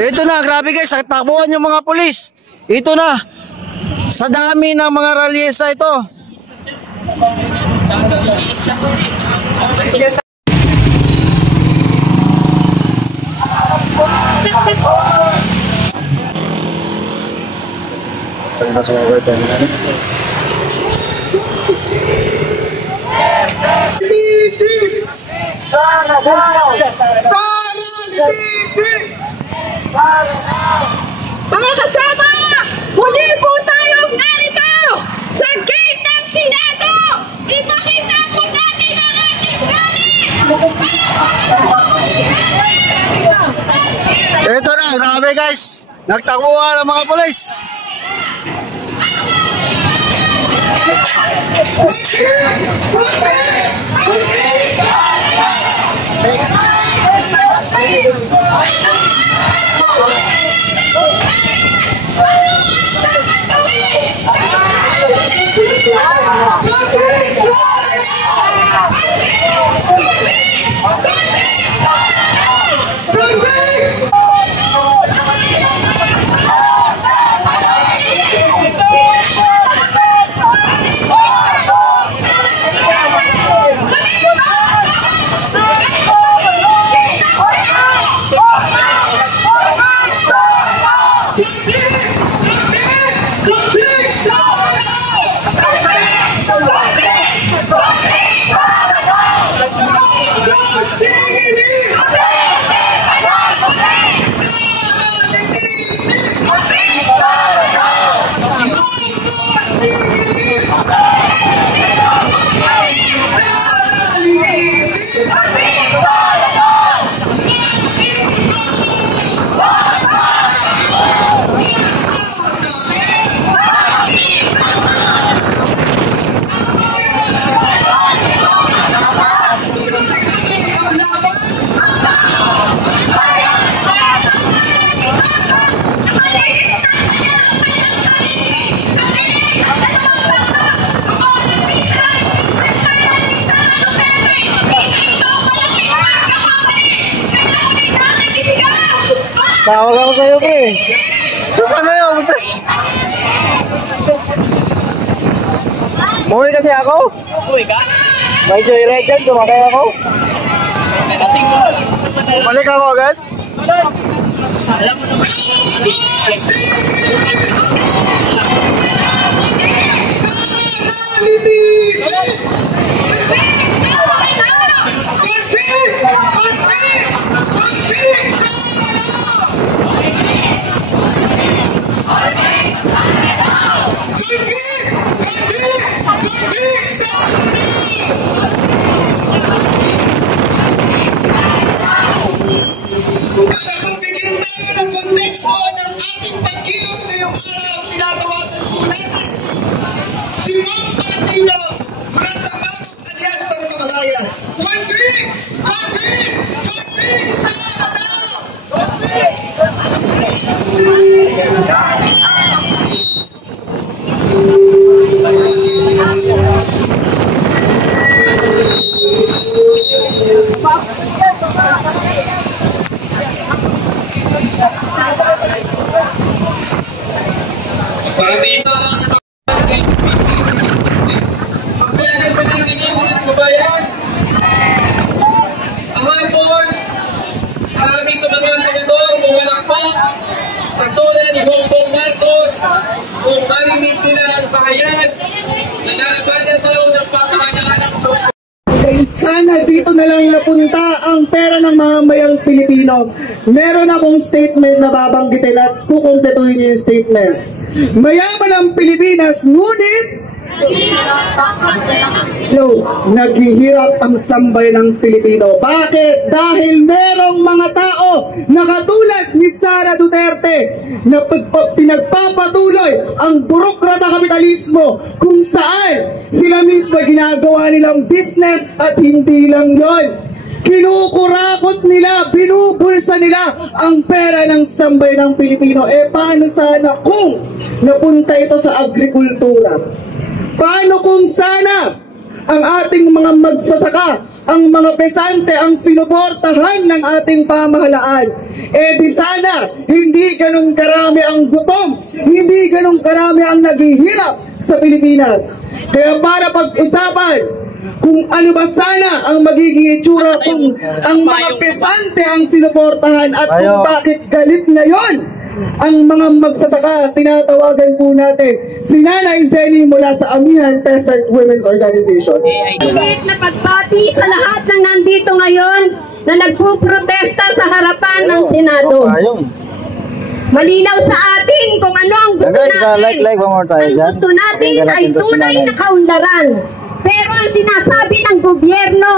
Ito na, grabe guys, takbuhan yung mga pulis. Ito na, sa dami ng mga ralyesa ito. Mga kasama, muli po tayong narito sa gate ng Senado. Ipakita po natin ang ating galit. Ito na, grabe guys, nagtakbuhan ang mga pulis. Tawag ako sa'yo, pre. Punta na yun, punta. Muwi kasi ako. Uy ka? May joyride dyan, sumakay ako. Balik ako agad. Alam mo naman. Bigyan tayo ng konteksto ng ating pagkilos ngayong araw tinatawa po natin. Si Ma'am Martina mula sa Bagong Alyansa ng Kamatayan. Konflict! Konflict! Konflict! Sana! Pagpayagan pa ng inyong mga kababayan. Kahapon, maraming sa mga senador pumalakpak sa zona ni Bongbong Marcos kung marinig nila ang bahayan na nalabanan daw ng pagkahanaan ng Diyos. Sana dito na lang napunta ang pera ng mga mayang Pilipino. Meron akong statement na babanggitin at kukumpletuhin yung statement. Mayaman ang Pilipinas, ngunit naghihirap ang sambay ng Pilipino. Bakit? Dahil merong mga tao na katulad ni Sara Duterte na pinagpapatuloy ang burokrata kapitalismo kung saan sila mismo ginagawa nilang business at hindi lang yon. Kinukurakot nila, binubulsa nila ang pera ng sambay ng Pilipino. Paano sana kung napunta ito sa agrikultura? Paano kung sana ang ating mga magsasaka ang mga pesante ang sinuportahan ng ating pamahalaan. Di sana, hindi ganun karami ang gutom, hindi ganun karami ang naghihirap sa Pilipinas. Kaya para pag-usapan kung ano ba sana ang magiging itsura kung ang mga pesante ang sinuportahan at kung bakit galit ngayon ang mga magsasaka, tinatawagan po natin si Nanay Zenny mula sa Amihan Peasant Women's Organization. Init na pagbati sa lahat ng nandito ngayon na nagpuprotesta sa harapan ng Senado. Malinaw sa atin kung ano ang gusto natin. Ang gusto natin ay tunay na kaunlaran. Pero ang sinasabi ng gobyerno,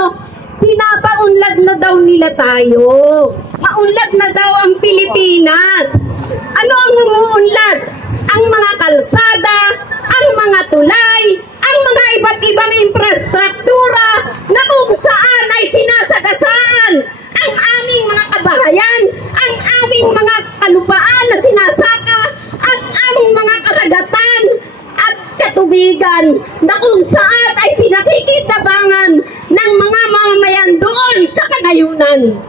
pinapaunlad na daw nila tayo. Maunlad na daw ang Pilipinas. Ano ang umuunlad? Ang mga kalsada, ang mga tulay, ang mga iba't ibang infrastruktura na kung saan ay sinasagasaan ang aming mga kabahayan, ang aming mga kalupaan na sinasaka, at ang mga karagatan at katubigan na kung saan ay pinakikitabangan ng mga mamamayan doon sa kanayunan.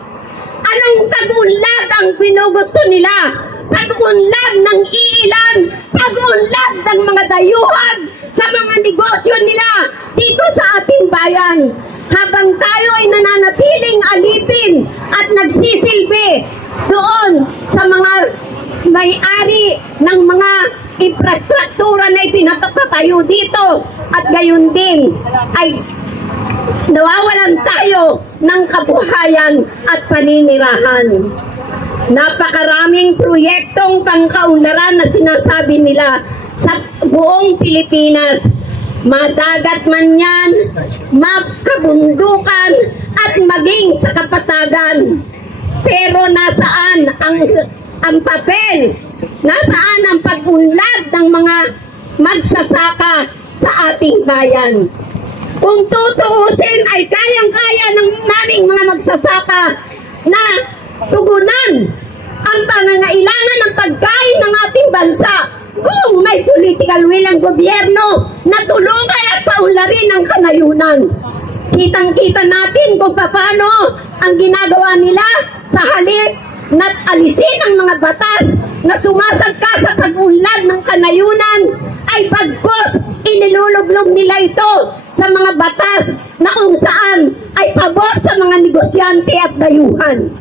Anong pag-unlad ang pinugusto nila? Pag-unlad ng iilan, pag-unlad ng mga dayuhan sa mga negosyo nila dito sa ating bayan. Habang tayo ay nananatiling alipin at nagsisilbi doon sa mga may-ari ng mga infrastruktura na ipinatatayo dito, at gayon din ay nawawalan tayo ng kabuhayan at paninirahan. Napakaraming proyektong pangkaunlaran na sinasabi nila sa buong Pilipinas. Madagat man yan, makabundukan, at maging sa kapatagan. Pero nasaan ang papel? Nasaan ang pag-unlad ng mga magsasaka sa ating bayan? Kung tutuusin ay kayang-kaya ng naming mga magsasaka na tugunan ang pangangailangan ng pagkain ng ating bansa kung may political will ang gobyerno na tulungan at paunlarin ang kanayunan. Kitang-kita natin kung paano ang ginagawa nila sa halip na alisin ang mga batas na sumasagka sa pag-unlad ng kanayunan, ay bagkos inilulublog nila ito sa mga batas na kung saan ay pabor sa mga negosyante at dayuhan.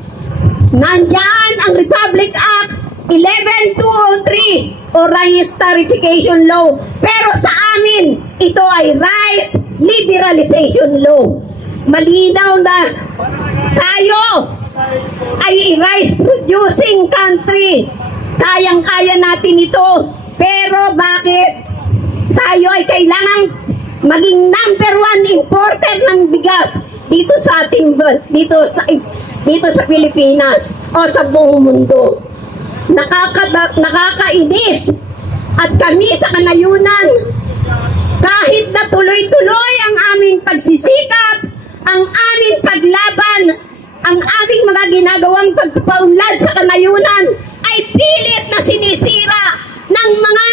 Nandiyan ang Republic Act 11203 o Rice Tarification Law, pero sa amin ito ay Rice Liberalization Law. Malinaw na tayo ay rice producing country. Kayang-kaya natin ito, pero bakit tayo ay kailangang maging #1 importer ng bigas dito sa ating dito sa Pilipinas o sa buong mundo? Nakakainis. At kami sa kanayunan, kahit na tuloy-tuloy ang aming pagsisikap, ang aming paglaban, ang aming mga ginagawang pagpapaunlad sa kanayunan, ay pilit na sinisira ng mga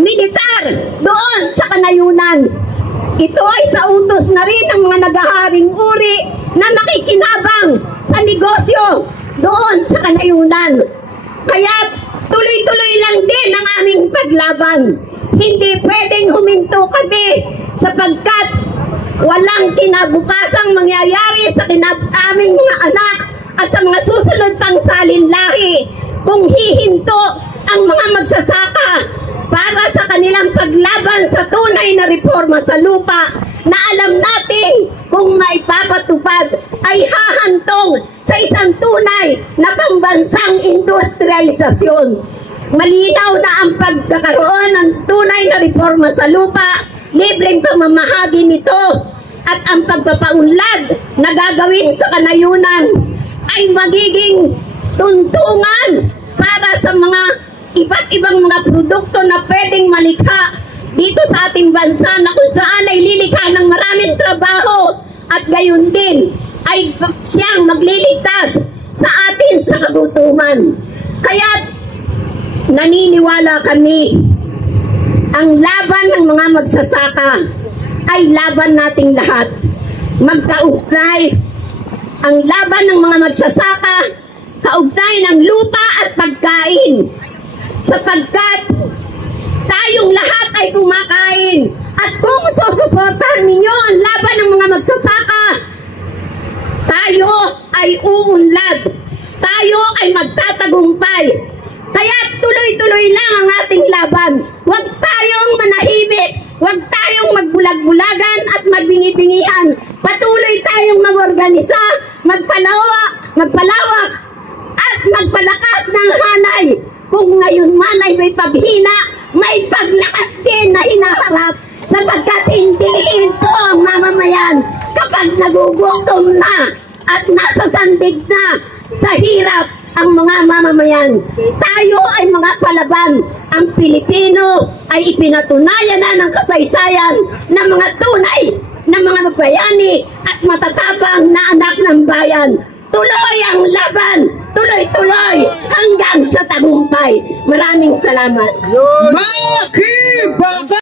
militar doon sa kanayunan. Ito ay sa utos na rin ng mga naghaharing uri na nakikinabang sa negosyo doon sa kanayunan. Kaya tuloy-tuloy lang din ang aming paglaban. Hindi pwedeng huminto kami sapagkat walang kinabukasang mangyayari sa aming mga anak at sa mga susunod pang salinlahi kung hihinto ang mga magsasaka para sa kanilang paglaban sa tunay na reforma sa lupa na alam natin kung maipapatupad ay hahantong sa isang tunay na pambansang industrialisasyon. Malinaw na ang pagkakaroon ng tunay na reforma sa lupa, libreng pamamahagi nito, at ang pagpapaunlad na gagawin sa kanayunan ay magiging tuntungan para sa mga iba't ibang mga produkto na pwedeng malikha dito sa ating bansa na kung saan ay lilikha ng maraming trabaho at gayon din ay siyang magliligtas sa atin sa kagutuman. Kaya naniniwala kami, ang laban ng mga magsasaka ay laban nating lahat. magkaugnay ang laban ng mga magsasaka, kaugnay ng lupa at pagkain. Sapagkat tayong lahat ay kumakain. At kung susuportahan ninyo ang laban ng mga magsasaka, tayo ay uunlad. Tayo ay magtatagumpay. Kaya tuloy-tuloy lang ang ating laban. Huwag tayong manahimik. Huwag tayong magbulag-bulagan at magbingi-bingihan. Patuloy tayong mag-organisa, magpalawak at magpalakas ng hanay. Kung ngayon man ay may paghina, may paglakas din na hinaharap. Sapagkat hindi ito ang mamamayan kapag nagugutom na at nasa sandig na sa hirap ang mga mamamayan. Tayo ay mga palaban. Ang Pilipino ay ipinatunayan na ng kasaysayan ng mga tunay na mga bayani at matatapang na anak ng bayan. Tuloy ang laban, tuloy-tuloy hanggang sa tagumpay. Maraming salamat. Makibaka!